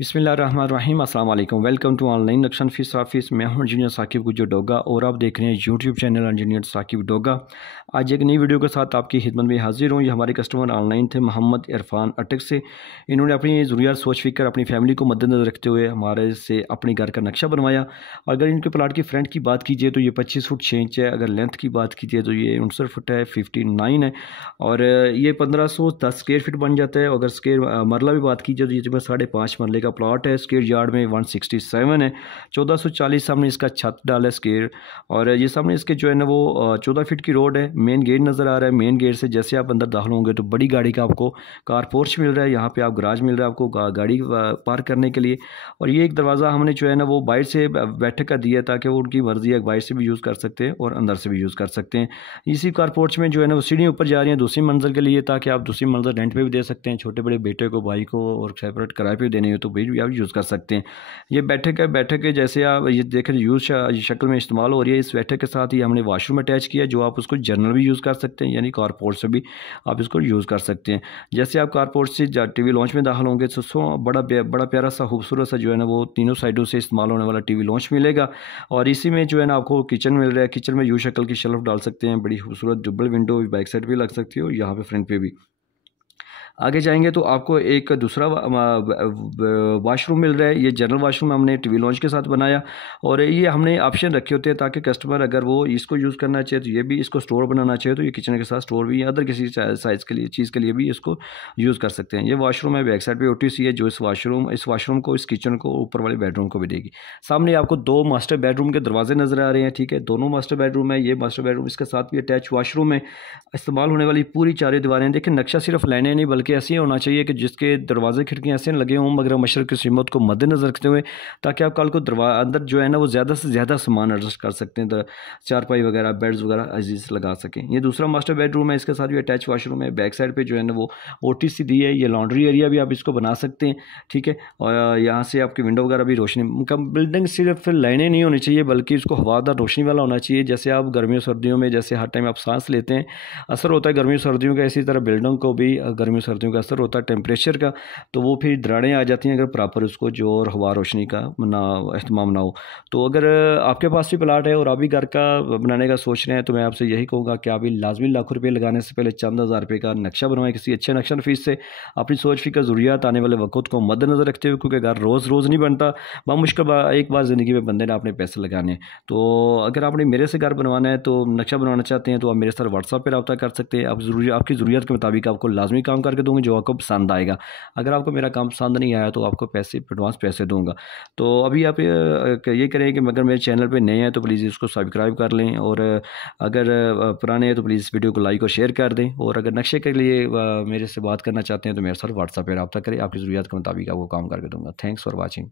बिस्मिल्लाहिर्रहमानिर्रहीम अस्सलाम वालेकुम। वेलकम टू ऑनलाइन नक्शन फीस ऑफिस। मैं हूं इंजीनियर साकिब गुज्जर डोगा और आप देख रहे हैं YouTube channel engineer Saqib Doga. आज एक नई वीडियो के साथ आपकी खिदमत में हाजिर हूं। ये हमारे कस्टमर ऑनलाइन थे मोहम्मद इरफान अटक से। इन्होंने अपनी ज़रूरियात सोच फिकर अपनी फैमिली को मद्देनज़र रखते हुए हमारे से अपने घर का नक्शा बनवाया। अगर इनके प्लाट की फ्रंट की बात कीजिए तो ये 25 फुट 6 इंच है। अगर लेंथ की बात कीजिए तो ये 59 फुट है, 59 है और ये 1510 स्क्वायर फीट बन जाता है। अगर स्क्वायर मरला भी बात कीजिए तो ये 5.5 मरले का प्लॉट है। स्क्वायर यार्ड में 167 है। 1440 सामने इसका छत डाल है स्क्वायर। और ये सामने इसके जो है ना वो 14 फीट की रोड है। मेन गेट नज़र आ रहा है। मेन गेट से जैसे आप अंदर दाखिल होंगे तो बड़ी गाड़ी का आपको कार पोर्च मिल रहा है। यहाँ पे आप गराज मिल रहा है आपको गाड़ी पार्क करने के लिए। और ये एक दरवाज़ा हमने जो है ना वो बाहर से बैठक का दिया ताकि वो उनकी मर्ज़ी है, बाहर से भी यूज़ कर सकते हैं और अंदर से भी यूज़ कर सकते हैं। इसी कार पोर्च में जो है ना वो सीढ़ी ऊपर जा रही है दूसरी मंजिल के लिए, ताकि आप दूसरी मंजिल रेंट पे भी दे सकते हैं। छोटे बड़े बेटे को, भाई को और सेपरेट किराए पे देने हो तो भी आप यूज़ कर सकते हैं। ये बैठक है। बैठक के जैसे आप ये देखें यूज़ शक्ल में इस्तेमाल हो रही है। इस बैठक के साथ ही हमने वाशरूम अटैच किया, जो आप उसको जनरल भी यूज़ कर सकते हैं, यानी कारपोर्ट से भी आप इसको यूज़ कर सकते हैं। जैसे आप कारपोर्ट से टीवी लॉन्च में दाखिल होंगे तो बड़ा प्यारा सा खूबसूरत सा जो है ना वो तीनों साइडों से इस्तेमाल होने वाला टीवी लॉन्च मिलेगा। और इसी में जो है ना आपको किचन मिल रहा है। किचन में यू शक्ल की शेल्फ डाल सकते हैं। बड़ी खूबसूरत डबल विंडो बैक साइड भी लग सकती है और यहाँ पे फ्रंट पे भी। आगे जाएंगे तो आपको एक दूसरा वाशरूम मिल रहा है। ये जनरल वाशरूम हमने टीवी लॉन्च के साथ बनाया और ये हमने ऑप्शन रखे होते हैं ताकि कस्टमर अगर वो इसको यूज़ करना चाहे तो ये भी इसको स्टोर बनाना चाहे तो ये किचन के साथ स्टोर भी या अदर किसी साइज़ के लिए चीज़ के लिए भी इसको यूज़ कर सकते हैं। ये वाशरूम है। बैक साइड पे OTC है जो इस वाशरूम को, इस किचन को, ऊपर वाले बेडरूम को भी देगी। सामने आपको 2 मास्टर बेडरूम के दरवाजे नज़र आ रहे हैं। ठीक है, दोनों मास्टर बेडरूम है। ये मास्टर बेडरूम इसके साथ भी अटैच वाशरूम है। इस्तेमाल होने वाली पूरी चारों दीवारें देखिए, नक्शा सिर्फ लाइनें नहीं बल्कि ऐसे ही होना चाहिए कि जिसके दरवाजे खिड़कियाँ ऐसे लगे हों मगर मशरक़ की सीमत को मद्देनज़र रखते हुए, ताकि आप कल को अंदर जो है ना वो ज़्यादा से ज़्यादा सामान एडजस्ट कर सकते हैं। चारपाई वगैरह, बेड्स वगैरह अजीज लगा सकें। ये दूसरा मास्टर बेडरूम है। इसके साथ भी अटैच वाशरूम है। बैक साइड पे जो है ना वो OTC दी है। ये लॉन्ड्री एरिया भी आप इसको बना सकते हैं। ठीक है, और यहाँ से आपकी विंडो वगैरह भी रोशनी बिल्डिंग सिर्फ लाइनें नहीं होनी चाहिए बल्कि इसको हवादार रोशनी वाला होना चाहिए। जैसे आप गर्मियों सर्दियों में जैसे हर टाइम आप सांस लेते हैं, असर होता है गर्मियों सर्दियों का, इसी तरह बिल्डिंग को भी गर्मियों सर्दियों का असर होता है टेम्परेचर का। तो वो फिर दरारें आ जाती हैं अगर प्रॉपर उसको जो और हवा रोशनी का ना अहतमाम ना हो। तो अगर आपके पास भी प्लाट है और आप भी घर का बनाने का सोच रहे हैं तो मैं आपसे यही कहूँगा कि आप भी लाजमी लाखों रुपये लगाने से पहले चंद हज़ार रुपये का नक्शा बनवाएं किसी अच्छे नक्शा नफीस से। अपनी सोच फिकर ज़रूरियात आने वाले वक्त को मद्देनज़र रखते हुए, क्योंकि घर रोज़ रोज़ नहीं बनता। मुश्किल एक बार ज़िंदगी में बंदे ने अपने पैसे लगाने। तो अगर आपने मेरे से घर बनवाना है तो नक्शा बनवाना चाहते हैं तो आप मेरे साथ व्हाट्सएप पर रब्ता कर सकते हैं। आपकी ज़रूरत के मुताबिक आपको लाजमी काम करके दूँगी जो आपको पसंद आएगा। अगर आपको मेरा काम पसंद नहीं आया तो आपको एडवांस पैसे दूंगा। तो अभी आप ये करें कि अगर मेरे चैनल पे नए हैं तो प्लीज़ इसको सब्सक्राइब कर लें और अगर पुराने हैं तो प्लीज़ इस वीडियो को लाइक और शेयर कर दें। और अगर नक्शे के लिए मेरे से बात करना चाहते हैं तो मेरे साथ व्हाट्सएप पर रब्ता करें। आपकी ज़रूरत के मुताबिक आपको काम करके दूँगा। Thanks for watching.